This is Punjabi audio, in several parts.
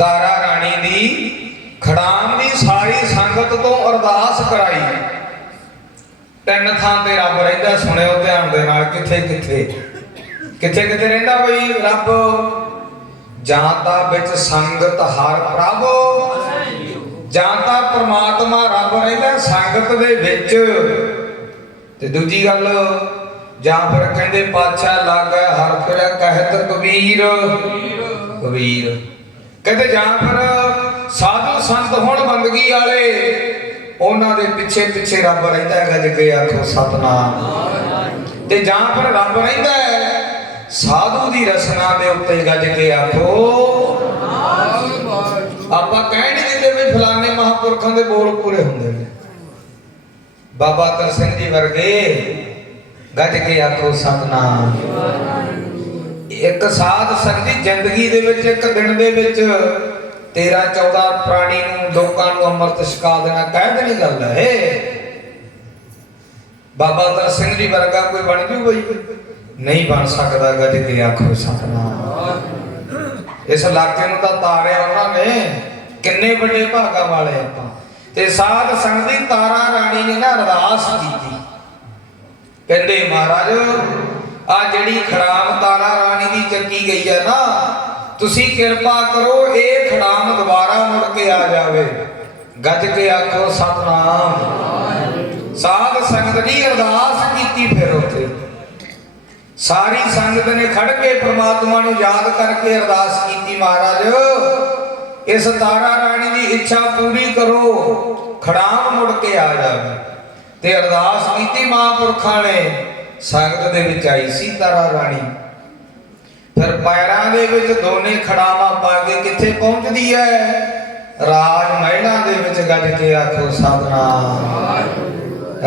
ਤਾਰਾ ਰਾਣੀ ਦੀ ਖੜਾਮ ਦੀ ਸਾਰੀ ਸੰਗਤ ਤੋਂ ਅਰਦਾਸ ਕਰਾਈ। ਤਿੰਨ ਥਾਂ ਤੇ ਰੱਬ ਰਹਿੰਦਾ, ਸੁਣਿਓ ਧਿਆਨ ਦੇ ਨਾਲ, ਕਿੱਥੇ ਕਿੱਥੇ? ਕਿੱਥੇ ਕਿੱਥੇ ਰਹਿੰਦਾ ਬਈ ਰੱਬ? ਜਾਂ ਤਾਂ ਵਿੱਚ ਸੰਗਤ ਹਰ ਪ੍ਰਭ। ਜਾਂ ਤਾਂ ਪ੍ਰਮਾਤਮਾ ਰੱਬ ਰਹਿੰਦਾ ਸੰਗਤ ਦੇ ਵਿੱਚ। ਤੇ ਦੂਜੀ ਗੱਲ, ਜਾਂ ਫਿਰ ਕਹਿੰਦੇ ਪਾਛਾ ਲੱਗ ਹਰ ਫਿਰ ਕਹਿਤ ਕਬੀਰ। ਕਬੀਰ। ਕਹਿੰਦੇ ਜਾਂ ਫਿਰ ਸਾਧੂ ਸੰਤ ਹੁਣ ਬੰਦਗੀ ਵਾਲੇ, ਉਹਨਾਂ ਦੇ ਪਿੱਛੇ ਪਿੱਛੇ ਰੱਬ ਰਹਿੰਦਾ ਹੈਗਾ ਜਿੱਕੇ ਆਖੋ ਸਤਨਾਮ। ਤੇ ਜਾਂ ਫਿਰ ਰੱਬ ਰਹਿੰਦਾ ਹੈ, ਸਾਧੂ ਦੀ ਰਸਨਾ ਦੇ ਉੱਤੇ ਗੱਜ ਕੇ ਆਖੋ, ਆਪਾਂ ਕਹਿ ਨਹੀਂ ਦਿੰਦੇ ਵੀ ਫਲਾਣੇ ਮਹਾਪੁਰਖਾਂ ਦੇ ਬੋਲ ਪੂਰੇ ਹੁੰਦੇ ਨੇ। ਬਾਬਾ ਤਰ ਸਿੰਘ ਜੀ ਵਰਗੇ ਗੱਜ ਕੇ ਆਖੋ ਸਤਨਾਮ। ਇੱਕ ਸਾਧ ਸੰਗ ਜ਼ਿੰਦਗੀ ਦੇ ਵਿੱਚ, ਇੱਕ ਦਿਨ ਦੇ ਵਿੱਚ। 13 14 ਪ੍ਰਾਣੀ ਨੂੰ ਲੋਕਾਂ ਨੂੰ ਅੰਮ੍ਰਿਤ ਛਕਾ ਦੇਣਾ, ਕਹਿ ਦੇਣੀ ਗੱਲ ਹੈ। ਬਾਬਾ ਤਰ ਸਿੰਘ ਜੀ ਵਰਗਾ ਕੋਈ ਬਣ ਜੂ ਬਈ। ਨਹੀਂ ਬਣ ਸਕਦਾ ਗੱਜ ਕੇ ਆਖੋ ਸਤਨਾਮ। ਇਸ ਇਲਾਕੇ ਨੂੰ ਤਾਂ ਤਾਰਿਆ ਉਹਨਾਂ ਨੇ। ਕਿੰਨੇ ਵੱਡੇ ਭਾਗਾਂ ਵਾਲੇ ਆਪਾਂ। ਤੇ ਸਾਧ ਸੰਗ ਦੀ ਤਾਰਾ ਰਾਣੀ ਨੇ ਨਾ ਅਰਦਾਸ ਕੀਤੀ। ਕਹਿੰਦੇ ਮਹਾਰਾਜ ਆ ਜਿਹੜੀ ਖਰਾਬ ਤਾਰਾ ਗਈ ਹੈ ਨਾ? ਤੁਸੀਂ ਕਿਰਪਾ ਕਰੋ, ਇਹ ਖੜਾਮ ਦੁਬਾਰਾ ਮੁੜ ਕੇ ਆ ਜਾਵੇ। ਗੱਜ ਕੇ ਆਖੋ, ਸਤਨਾਮ। ਸਾਧ ਸੰਗਤ ਦੀ ਅਰਦਾਸ ਕੀਤੀ ਫਿਰ ਉੱਥੇ। ਸਾਰੀ ਸੰਗਤ ਨੇ ਖੜ ਕੇ ਪ੍ਰਮਾਤਮਾ ਨੂੰ ਯਾਦ ਕਰਕੇ ਅਰਦਾਸ ਕੀਤੀ ਮਹਾਰਾਜ, ਇਸ ਤਾਰਾ ਰਾਣੀ ਦੀ ਇੱਛਾ ਪੂਰੀ ਕਰੋ, ਖੜਾਮ ਮੁੜ ਕੇ ਆ ਜਾਵੇ। ਤੇ ਅਰਦਾਸ ਕੀਤੀ ਮਹਾਂਪੁਰਖਾਂ ਨੇ, ਸੰਗਤ ਦੇ ਵਿੱਚ ਆਈ ਸੀ ਤਾਰਾ ਰਾਣੀ। ਫਿਰ ਪੈਰਾਂ ਦੇ ਵਿੱਚ ਦੋਨੇ ਖੜਾਵਾਂ ਪਾ ਕੇ ਕਿੱਥੇ ਪਹੁੰਚਦੀ ਹੈ ਰਾਜ ਮਹਿਲਾਂ ਦੇ ਵਿੱਚ ਗੱਜ ਕੇ ਆਖੋ, ਸਤਨਾਮ।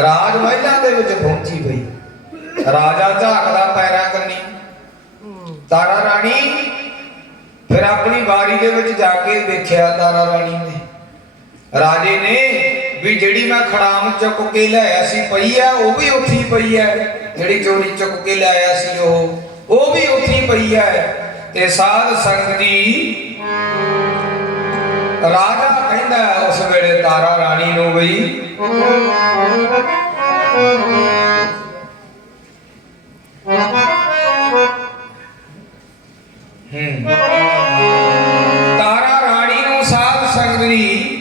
ਰਾਜ ਮਹਿਲਾਂ ਦੇ ਵਿੱਚ ਪਹੁੰਚੀ ਪਈ ਰਾਜਾ ਝਾਕਦਾ ਪੈਰਾਂ ਕੰਨੀ। ਤਾਰਾ ਰਾਣੀ ਫਿਰ ਆਪਣੀ ਬਾਰੀ ਦੇ ਵਿੱਚ ਜਾ ਕੇ ਵੇਖਿਆ ਤਾਰਾ ਰਾਣੀ ਨੇ। ਰਾਜੇ ਨੇ ਵੀ ਜਿਹੜੀ ਮੈਂ ਖੜਾਮ ਚੁੱਕ ਕੇ ਲਿਆਇਆ ਸੀ ਪਈ ਆ ਉਹ ਵੀ ਉੱਥੇ ਹੀ ਪਈ ਹੈ ਜਿਹੜੀ ਚੋਰੀ ਚੁੱਕ ਕੇ ਲਿਆਇਆ ਸੀ ਉਹ। ਪਈ ਹੈ ਤੇ ਸਾਧ ਸੰਗਤ ਜੀ ਰਾਜਾ ਕਹਿੰਦਾ ਉਸ ਵੇਲੇ ਤਾਰਾ ਰਾਣੀ ਨੂੰ ਬਈ ਤਾਰਾ ਰਾਣੀ ਨੂੰ ਸਾਧ ਸੰਗਤ ਜੀ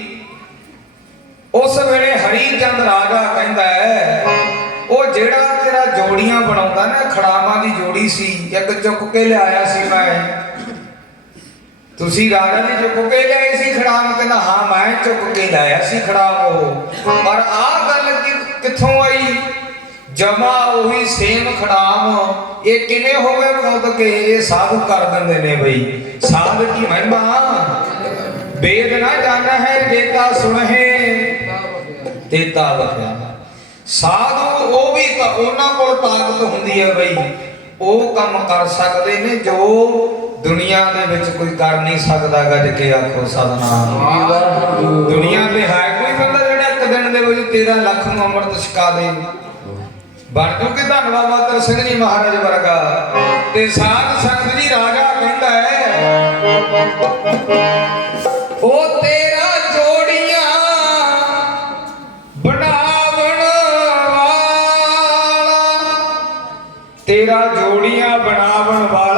ਉਸ ਵੇਲੇ ਹਰੀ ਚੰਦ ਰਾਜਾ ਕਹਿੰਦਾ ਹੈ, ਉਹ ਜਿਹੜਾ ਤੇਰਾ ਜੋੜੀਆਂ ਬਣਾਉਂਦਾ ਨਾ, ਖੜਾਵਾਂ ਦੀ ਜੋੜੀ ਸੀ, ਇੱਕ ਚੁੱਕ ਕੇ ਲਿਆਇਆ ਸੀ ਮੈਂ। ਤੁਸੀਂ ਰਾਜਾ ਨੇ ਚੁੱਕ ਕੇ ਲਿਆਏ ਸੀ ਖੜਾਮ ਕਹਿੰਦਾ, ਹਾਂ, ਮੈਂ ਚੁੱਕ ਕੇ ਲਿਆਇਆ ਸੀ ਖੜਾਮ ਉਹ। ਪਰ ਆਹ ਗੱਲ ਕਿੱਥੋਂ ਆਈ? ਜਮਾ ਉਹੀ ਸੇਮ ਖੜਾਮ ਇਹ ਕਿਵੇਂ ਹੋਵੇ ਖੁਦ ਕੇ, ਇਹ ਸਾਧੂ ਕਰ ਦਿੰਦੇ ਨੇ ਬਈ। ਸਾਧ ਕੀ ਮਹਿਮਾ? ਵੇਦ ਨਾ ਜਾਣਾ ਹੈ ਜੇਤਾ ਸੁਣਹਿ, ਤੇਤਾ ਵਖਿਆ। ਸਾਧੂ ਵੀ ਉਹਨਾਂ ਕੋਲ ਤਾਕਤ ਹੁੰਦੀ ਹੈ ਬਈ। ਉਹ ਕੰਮ ਕਰ ਸਕਦੇ ਨੇ ਜੋ ਦੁਨੀਆ ਦੇ ਵਿੱਚ ਕੋਈ ਕਰ ਨਹੀਂ ਸਕਦਾ ਗੱਜ ਕੇ ਆਖੋ ਸਤਨਾਮ। ਦੁਨੀਆ ਤੇ ਹੈ ਕੋਈ ਬੰਦਾ ਜਿਹੜਾ ਇੱਕ ਦਿਨ ਦੇ ਵਿੱਚ 13 ਲੱਖ ਨੂੰ ਅੰਮ੍ਰਿਤ ਛਕਾ ਦੇ। ਬਣ ਚੁੱਕੇ ਧੰਨਵਾਦ ਮਾਤਰ ਸਿੰਘ ਜੀ ਮਹਾਰਾਜ ਵਰਗਾ। ਤੇ ਸਾਧ ਸੰਗਤ ਜੀ ਰਾਜਾ ਕਹਿੰਦਾ ਹੈ ਉਹ ਤੇਰਾ ਜੋੜੀਆਂ ਬਣਾਵਣ ਵਾਲਾ